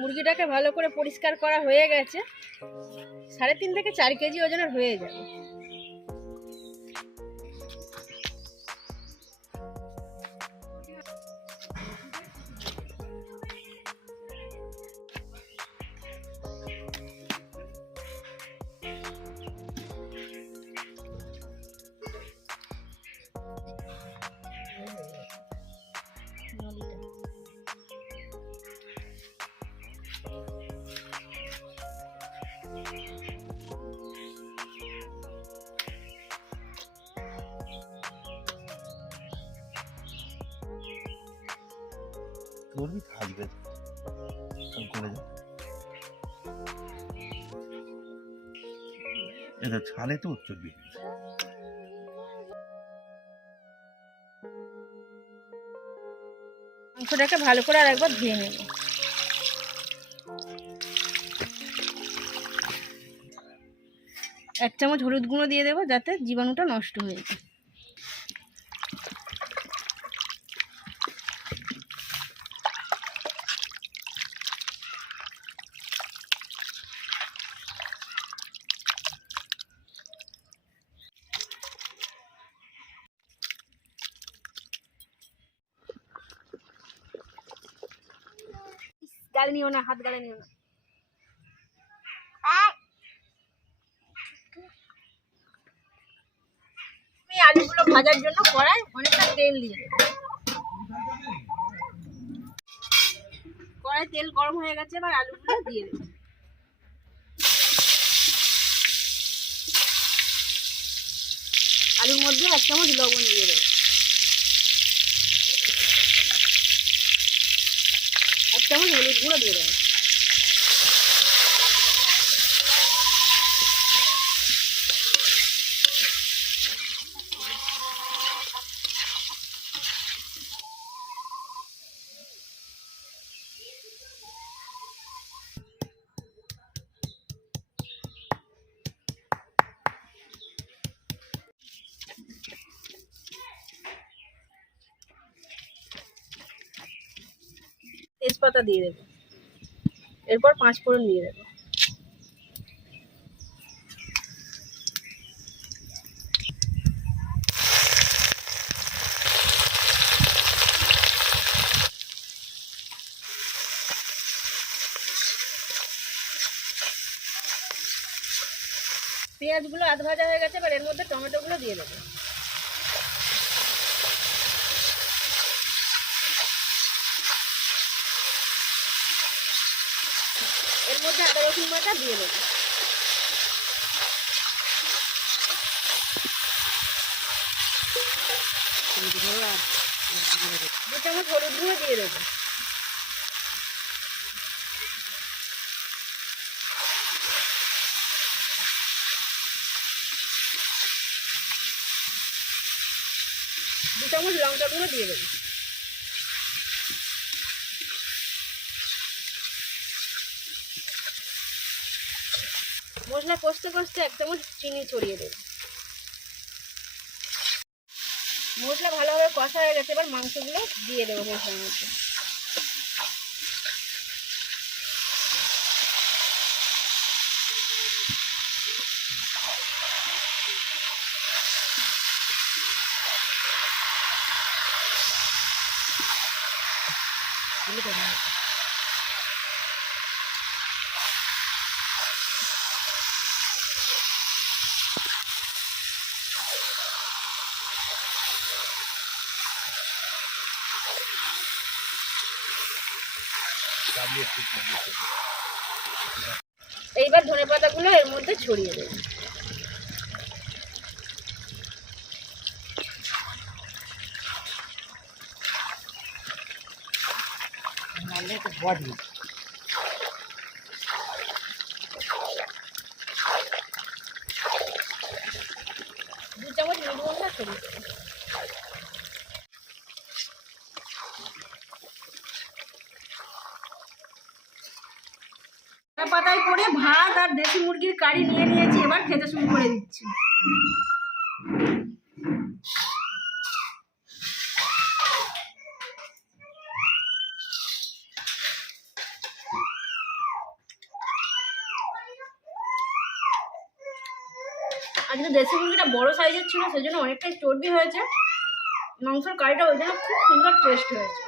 মুরগিটাকে ভালো করে পরিষ্কার করা হয়ে গেছে। 3.5 থেকে 4 কেজি ওজনের হয়ে যাবে। চর্বি থাকবে, এটা ছালে তো চর্বি। মাংসটাকে ভালো করে আরেকবার ধুয়ে নেব। 1 চামচ হলুদ গুঁড়ো দিয়ে দেবো যাতে জীবাণুটা নষ্ট হয়ে যায়। গালে নিও না, হাত গালে নিও না। আমি আলুগুলো ভাজার জন্য কড়াই অনেকটা তেল দিয়ে দেব। কড়াই তেল গরম হয়ে গেছে, এবার আলুগুলো দিয়ে দেব। আলুর মধ্যে 1 চামচ লবণ দিয়ে দেব, 1 চামচ হলুদ গুঁড়ো দিয়ে দেব। তেজপাতা দিয়ে দেবো, এরপর 5 ফোড়ন দিয়ে দেবো। পেঁয়াজগুলো আধ ভাজা হয়ে গেছে, এবার এর মধ্যে টমেটোগুলো দিয়ে দেবো। এর মধ্যে আদা রসুন বাটা দিয়ে দেবো। 2 চামচ হলুদ গুঁড়ো দিয়ে দেবো। দু চামচ লঙ্কা গুঁড়ো দিয়ে দেবো। মশলা কষতে কষতে 1 চামচ চিনি ছড়িয়ে দেবো। মশলা ভালোভাবে কষা হয়ে গেছে, এবার মাংসগুলো দিয়ে দেবো মশলার মধ্যে। এইবার ধনেপাতাগুলো এর মধ্যে ছড়িয়ে দেবো। দু চামচ মিট মশলা ছড়িয়ে দেবো। পাতায় করে ভাত আর দেশি মুরগির কারি নিয়ে নিয়েছি, এবার খেতে শুরু করে দিচ্ছি। আজকে দেশি মুরগিটা বড় সাইজের ছিল, সেজন্য অনেকটাই চর্বি হয়েছে। মাংসের কারিটা ওই জন্য খুব সুন্দর টেস্ট হয়েছে।